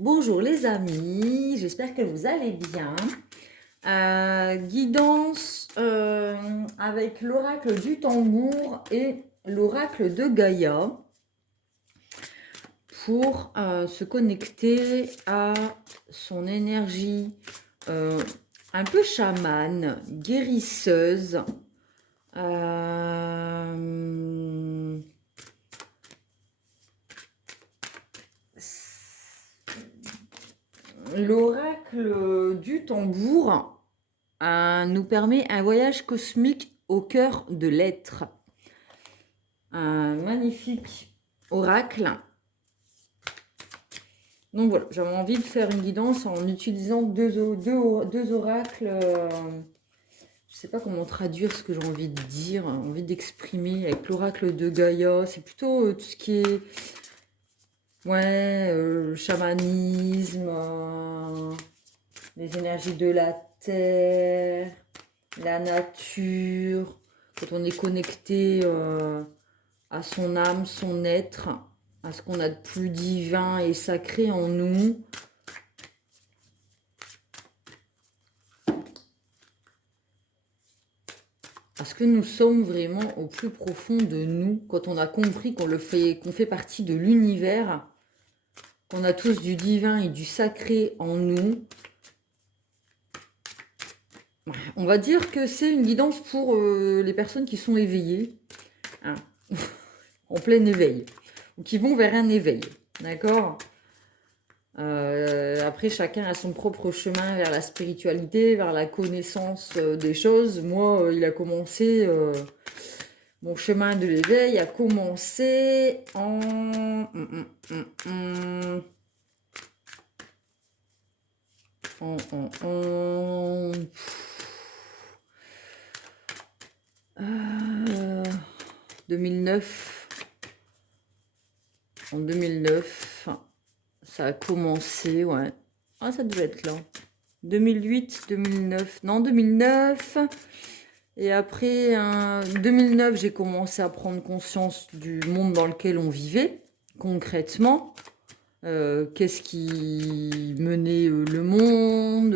Bonjour les amis, j'espère que vous allez bien. Guidance avec l'oracle du tambour et l'oracle de Gaïa pour se connecter à son énergie un peu chamane, guérisseuse. L'oracle du tambour nous permet un voyage cosmique au cœur de l'être. Un magnifique oracle. Donc voilà, j'avais envie de faire une guidance en utilisant deux oracles. Je ne sais pas comment traduire ce que j'ai envie de dire, envie d'exprimer avec l'oracle de Gaïa. C'est plutôt tout ce qui est le chamanisme, les énergies de la terre, la nature, quand on est connecté à son âme, son être, à ce qu'on a de plus divin et sacré en nous. Parce que nous sommes vraiment au plus profond de nous, quand on a compris qu'on fait partie de l'univers, qu'on a tous du divin et du sacré en nous. On va dire que c'est une guidance pour les personnes qui sont éveillées, hein, en plein éveil, ou qui vont vers un éveil, d'accord. Après, chacun a son propre chemin vers la spiritualité, vers la connaissance des choses. Moi, il a commencé, mon chemin de l'éveil a commencé en... En 2009. En 2009, ça a commencé, ouais. Ah, ça devait être là. 2008, 2009, non, 2009. Et après, 2009, j'ai commencé à prendre conscience du monde dans lequel on vivait, concrètement. Qu'est-ce qui menait le monde,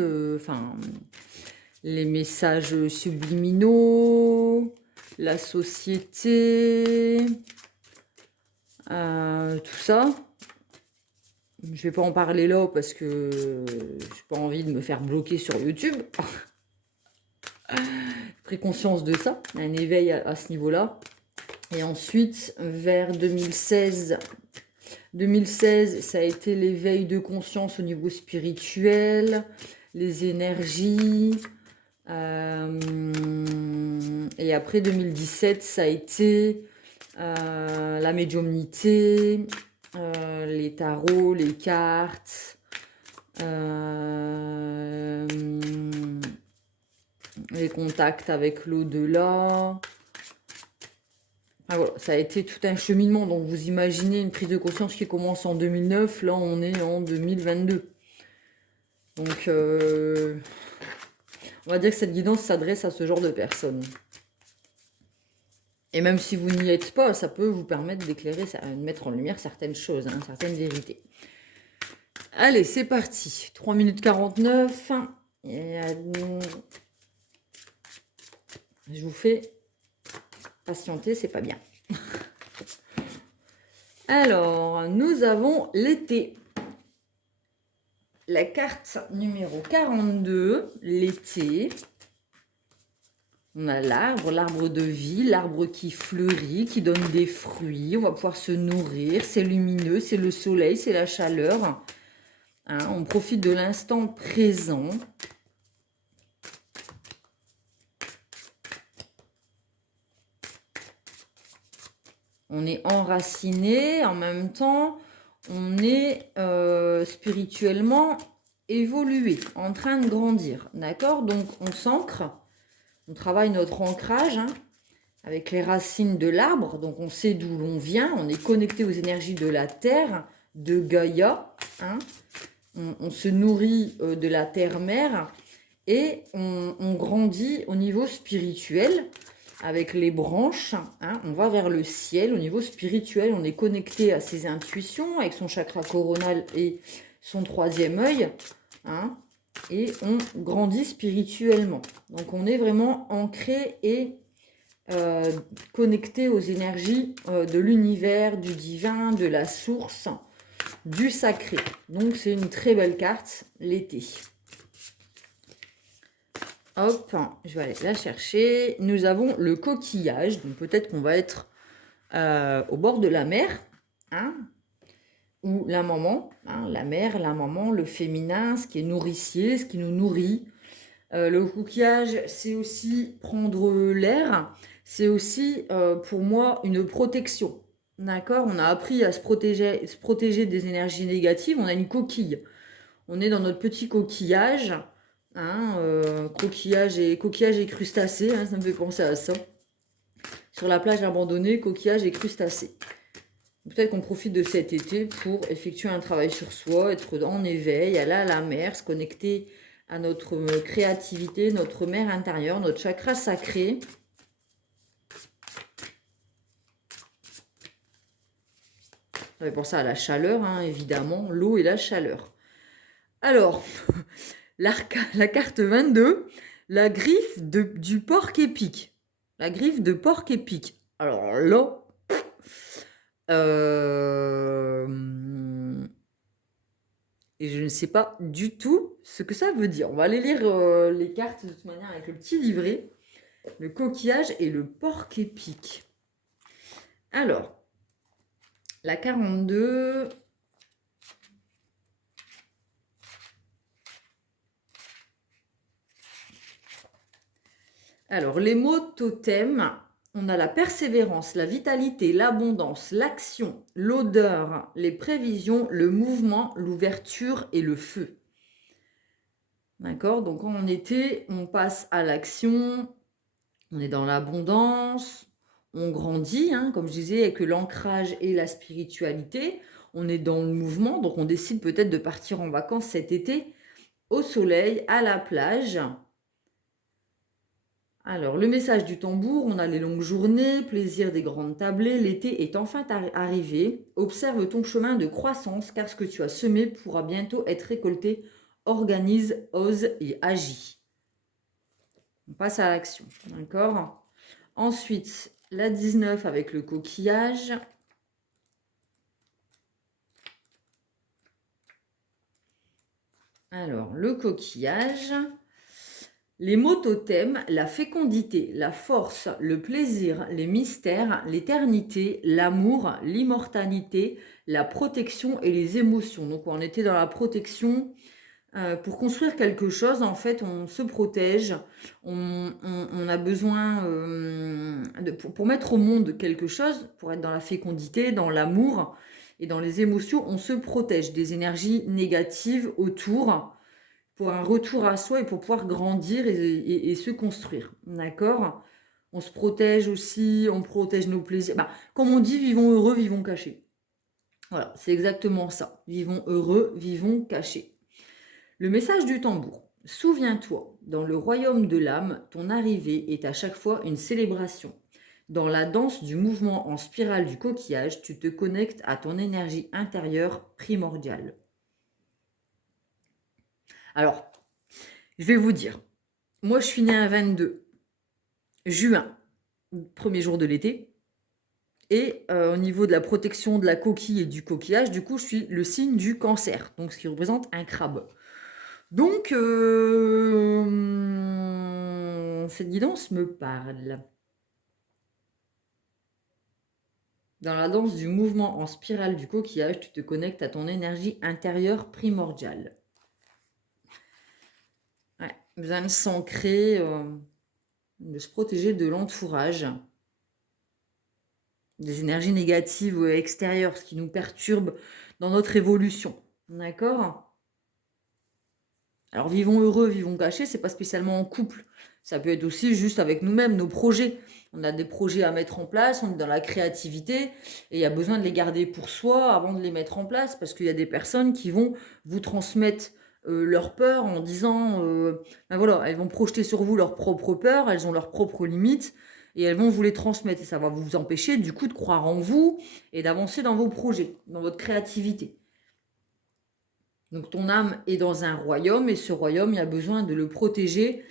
les messages subliminaux, la société, tout ça. Je vais pas en parler là parce que j'ai pas envie de me faire bloquer sur YouTube. J'ai pris conscience de ça, un éveil à ce niveau-là. Et ensuite, vers 2016, ça a été l'éveil de conscience au niveau spirituel, les énergies. Et après 2017, ça a été la médiumnité, les tarots, les cartes, les contacts avec l'au-delà. Ah, voilà, ça a été tout un cheminement. Donc vous imaginez une prise de conscience qui commence en 2009. Là, on est en 2022. Donc, on va dire que cette guidance s'adresse à ce genre de personnes. Et même si vous n'y êtes pas, ça peut vous permettre d'éclairer, de mettre en lumière certaines choses, hein, certaines vérités. Allez, c'est parti. 3 minutes 49. Et, je vous fais patienter, c'est pas bien. Alors, nous avons l'été. La carte numéro 42, l'été. On a l'arbre de vie, l'arbre qui fleurit, qui donne des fruits. On va pouvoir se nourrir, c'est lumineux, c'est le soleil, c'est la chaleur. Hein, on profite de l'instant présent. On est enraciné, en même temps, on est spirituellement évolué, en train de grandir. D'accord? Donc, on s'ancre. On travaille notre ancrage avec les racines de l'arbre. Donc, on sait d'où l'on vient. On est connecté aux énergies de la terre, de Gaïa. Hein. On se nourrit de la terre-mère et on grandit au niveau spirituel avec les branches. Hein. On va vers le ciel. Au niveau spirituel, on est connecté à ses intuitions avec son chakra coronal et son troisième œil, hein, et on grandit spirituellement. Donc on est vraiment ancré et connecté aux énergies de l'univers, du divin, de la source, du sacré. Donc c'est une très belle carte, l'été. Hop, je vais aller la chercher. Nous avons le coquillage, donc peut-être qu'on va être au bord de la mer, hein, ou la maman, hein, la mère, la maman, le féminin, ce qui est nourricier, ce qui nous nourrit. Le coquillage, c'est aussi prendre l'air, c'est aussi pour moi une protection. D'accord? On a appris à se protéger des énergies négatives, on a une coquille. On est dans notre petit coquillage, hein, coquillage et crustacés, hein, ça me fait penser à ça. Sur la plage abandonnée, coquillage et crustacés. Peut-être qu'on profite de cet été pour effectuer un travail sur soi, être en éveil, aller à la mer, se connecter à notre créativité, notre mer intérieure, notre chakra sacré. On va penser à la chaleur, hein, évidemment, l'eau et la chaleur. Alors, la carte 22, la griffe du porc épique. La griffe de porc épique. Alors là, et je ne sais pas du tout ce que ça veut dire. On va aller lire les cartes de toute manière avec le petit livret. Le coquillage et le porc épique. Alors, la 42. Alors, les mots totem, on a la persévérance, la vitalité, l'abondance, l'action, l'odeur, les prévisions, le mouvement, l'ouverture et le feu. D'accord? Donc, en été, on passe à l'action, on est dans l'abondance, on grandit, hein, comme je disais, avec l'ancrage et la spiritualité. On est dans le mouvement, donc on décide peut-être de partir en vacances cet été, au soleil, à la plage. Alors, le message du tambour, on a les longues journées, plaisir des grandes tablées, l'été est enfin arrivé. Observe ton chemin de croissance, car ce que tu as semé pourra bientôt être récolté. Organise, ose et agis. On passe à l'action, d'accord? Ensuite, la 19 avec le coquillage. Alors, le coquillage... Les mots totems, la fécondité, la force, le plaisir, les mystères, l'éternité, l'amour, l'immortalité, la protection et les émotions. Donc on était dans la protection. Pour construire quelque chose, en fait, on se protège. On a besoin, pour mettre au monde quelque chose, pour être dans la fécondité, dans l'amour et dans les émotions, on se protège des énergies négatives autour, pour un retour à soi et pour pouvoir grandir et se construire. D'accord? On se protège aussi, on protège nos plaisirs. Bah, comme on dit, vivons heureux, vivons cachés. Voilà, c'est exactement ça. Vivons heureux, vivons cachés. Le message du tambour. Souviens-toi, dans le royaume de l'âme, ton arrivée est à chaque fois une célébration. Dans la danse du mouvement en spirale du coquillage, tu te connectes à ton énergie intérieure primordiale. Alors, je vais vous dire, moi je suis née un 22 juin, premier jour de l'été, et au niveau de la protection de la coquille et du coquillage, du coup je suis le signe du cancer, donc ce qui représente un crabe. Donc, cette guidance me parle. Dans la danse du mouvement en spirale du coquillage, tu te connectes à ton énergie intérieure primordiale. Ouais, besoin de s'ancrer, de se protéger de l'entourage, des énergies négatives extérieures, ce qui nous perturbe dans notre évolution. D'accord? Alors, vivons heureux, vivons cachés, c'est pas spécialement en couple. Ça peut être aussi juste avec nous-mêmes, nos projets. On a des projets à mettre en place, on est dans la créativité, et il y a besoin de les garder pour soi avant de les mettre en place, parce qu'il y a des personnes qui vont vous transmettre leur peur en disant, ben voilà, elles vont projeter sur vous leurs propres peurs, elles ont leurs propres limites, et elles vont vous les transmettre. Et ça va vous empêcher du coup de croire en vous et d'avancer dans vos projets, dans votre créativité. Donc ton âme est dans un royaume et ce royaume, il y a besoin de le protéger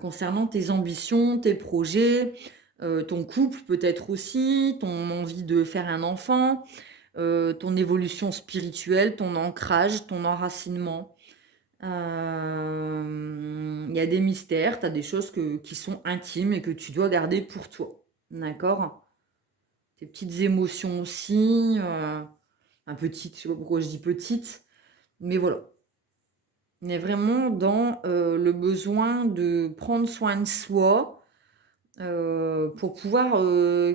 concernant tes ambitions, tes projets, ton couple peut-être aussi, ton envie de faire un enfant, ton évolution spirituelle, ton ancrage, ton enracinement. Il y a des mystères, tu as des choses qui sont intimes et que tu dois garder pour toi. D'accord? Tes petites émotions aussi, un petite, je sais pas pourquoi je dis petite, mais voilà. On est vraiment dans le besoin de prendre soin de soi pour pouvoir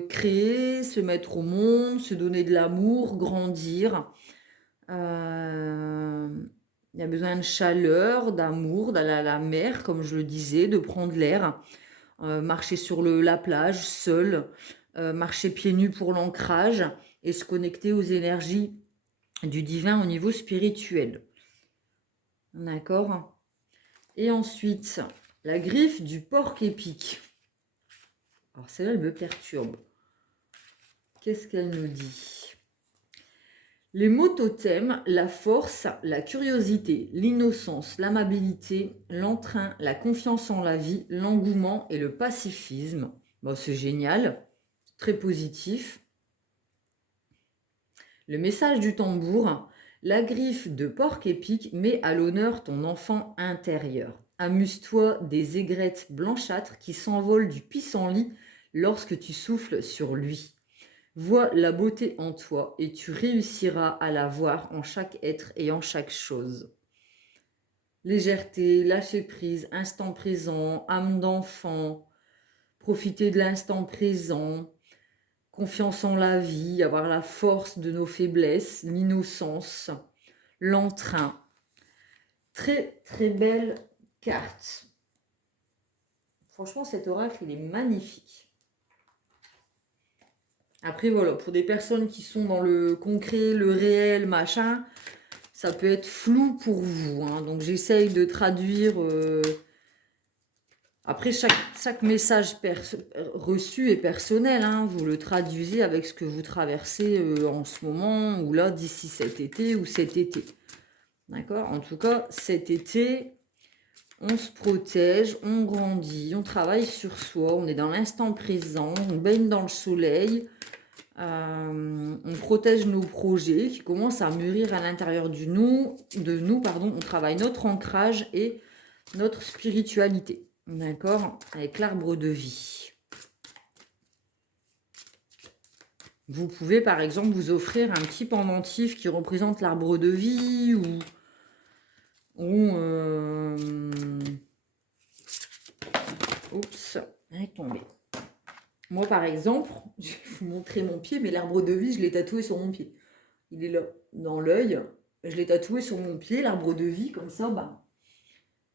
créer, se mettre au monde, se donner de l'amour, grandir. Il y a besoin de chaleur, d'amour, d'aller à la mer, comme je le disais, de prendre l'air, marcher sur la plage seul, marcher pieds nus pour l'ancrage et se connecter aux énergies du divin au niveau spirituel. D'accord? Et ensuite, la griffe du porc épique. Alors celle-là, elle me perturbe. Qu'est-ce qu'elle nous dit? Les mots totems, la force, la curiosité, l'innocence, l'amabilité, l'entrain, la confiance en la vie, l'engouement et le pacifisme. Bon, c'est génial, très positif. Le message du tambour, la griffe de porc épique met à l'honneur ton enfant intérieur. Amuse-toi des aigrettes blanchâtres qui s'envolent du pissenlit lorsque tu souffles sur lui. Vois la beauté en toi et tu réussiras à la voir en chaque être et en chaque chose. Légèreté, lâcher prise, instant présent, âme d'enfant, profiter de l'instant présent, confiance en la vie, avoir la force de nos faiblesses, l'innocence, l'entrain. Très très belle carte. Franchement, cet oracle, il est magnifique. Après, voilà, pour des personnes qui sont dans le concret, le réel, machin, ça peut être flou pour vous. Hein. Donc, j'essaye de traduire. Après, chaque message reçu est personnel. Hein. Vous le traduisez avec ce que vous traversez en ce moment, ou là, d'ici cet été ou cet été. D'accord? En tout cas, cet été, on se protège, on grandit, on travaille sur soi, on est dans l'instant présent, on baigne dans le soleil. On protège nos projets qui commencent à mûrir à l'intérieur de nous. On travaille notre ancrage et notre spiritualité. D'accord? Avec l'arbre de vie. Vous pouvez par exemple vous offrir un petit pendentif qui représente l'arbre de vie Oups, elle est tombée. Moi, par exemple, je vais vous montrer mon pied, mais l'arbre de vie, je l'ai tatoué sur mon pied. Il est là, dans l'œil. Je l'ai tatoué sur mon pied, l'arbre de vie, comme ça, bah,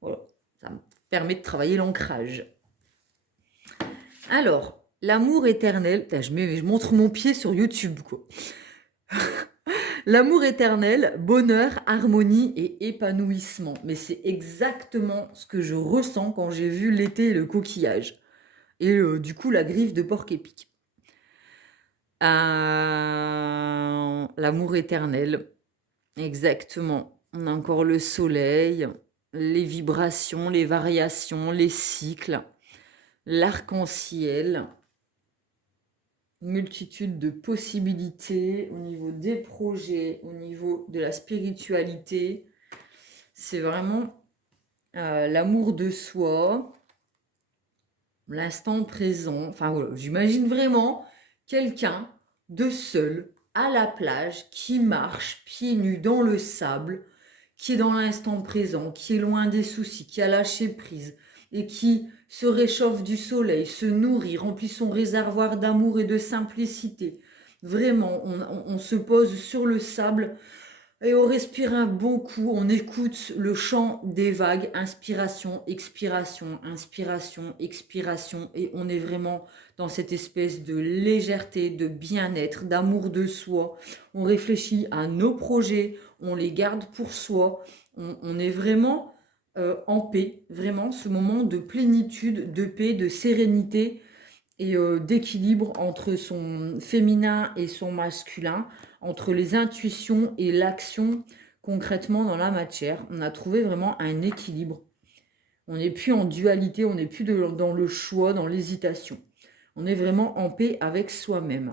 voilà. Ça me permet de travailler l'ancrage. Alors, l'amour éternel. Putain, je montre mon pied sur YouTube, quoi. L'amour éternel, bonheur, harmonie et épanouissement. Mais c'est exactement ce que je ressens quand j'ai vu l'été et le coquillage. Et du coup, la griffe de porc épique. L'amour éternel, exactement. On a encore le soleil, les vibrations, les variations, les cycles, l'arc-en-ciel, multitude de possibilités au niveau des projets, au niveau de la spiritualité. C'est vraiment l'amour de soi, l'instant présent. Enfin voilà, j'imagine vraiment quelqu'un de seul à la plage qui marche pieds nus dans le sable, qui est dans l'instant présent, qui est loin des soucis, qui a lâché prise et qui se réchauffe du soleil, se nourrit, remplit son réservoir d'amour et de simplicité. Vraiment, on se pose sur le sable et on respire un bon coup, on écoute le chant des vagues, inspiration, expiration, et on est vraiment dans cette espèce de légèreté, de bien-être, d'amour de soi. On réfléchit à nos projets, on les garde pour soi, on est vraiment en paix, vraiment ce moment de plénitude, de paix, de sérénité et d'équilibre entre son féminin et son masculin, entre les intuitions et l'action concrètement dans la matière. On a trouvé vraiment un équilibre. On n'est plus en dualité, on n'est plus dans le choix, dans l'hésitation. On est vraiment en paix avec soi-même.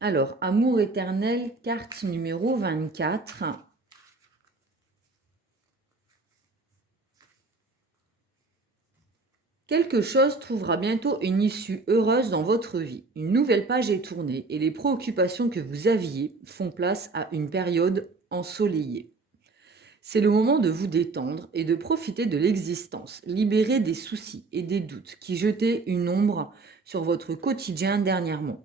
Alors, amour éternel, carte numéro 24. Quelque chose trouvera bientôt une issue heureuse dans votre vie. Une nouvelle page est tournée et les préoccupations que vous aviez font place à une période ensoleillée. C'est le moment de vous détendre et de profiter de l'existence, libérer des soucis et des doutes qui jetaient une ombre sur votre quotidien dernièrement.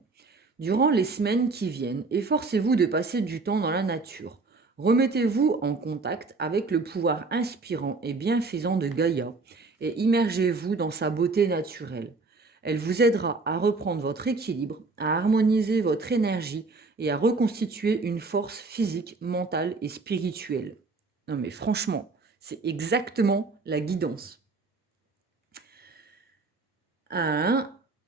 Durant les semaines qui viennent, efforcez-vous de passer du temps dans la nature. Remettez-vous en contact avec le pouvoir inspirant et bienfaisant de Gaïa et immergez-vous dans sa beauté naturelle. Elle vous aidera à reprendre votre équilibre, à harmoniser votre énergie et à reconstituer une force physique, mentale et spirituelle. Non mais franchement, c'est exactement la guidance.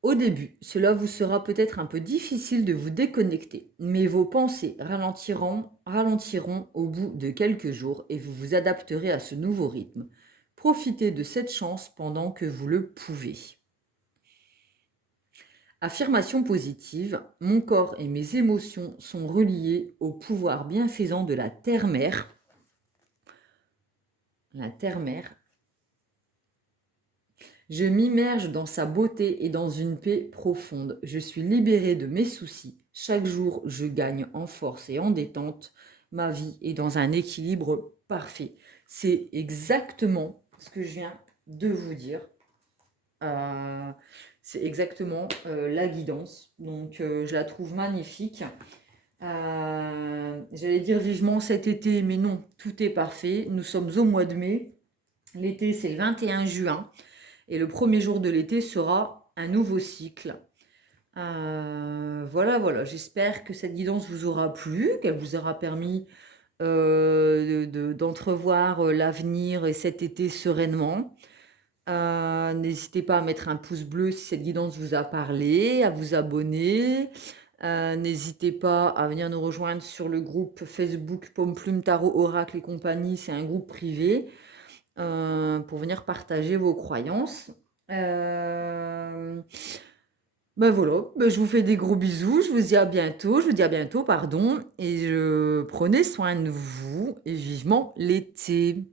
Au début, cela vous sera peut-être un peu difficile de vous déconnecter, mais vos pensées ralentiront au bout de quelques jours et vous vous adapterez à ce nouveau rythme. Profitez de cette chance pendant que vous le pouvez. Affirmation positive, mon corps et mes émotions sont reliés au pouvoir bienfaisant de la terre-mère. La terre-mère. Je m'immerge dans sa beauté et dans une paix profonde. Je suis libérée de mes soucis. Chaque jour, je gagne en force et en détente. Ma vie est dans un équilibre parfait. C'est exactement ce que je viens de vous dire. C'est exactement la guidance. Donc, je la trouve magnifique. J'allais dire vivement cet été, mais non, tout est parfait. Nous sommes au mois de mai. L'été, c'est le 21 juin. Et le premier jour de l'été sera un nouveau cycle. Voilà. J'espère que cette guidance vous aura plu, qu'elle vous aura permis d'entrevoir l'avenir et cet été sereinement. N'hésitez pas à mettre un pouce bleu si cette guidance vous a parlé, à vous abonner. N'hésitez pas à venir nous rejoindre sur le groupe Facebook Pomme Plume Tarot Oracle et compagnie. C'est un groupe privé. Pour venir partager vos croyances. Ben voilà, je vous fais des gros bisous, je vous dis à bientôt, et prenez soin de vous et vivement l'été.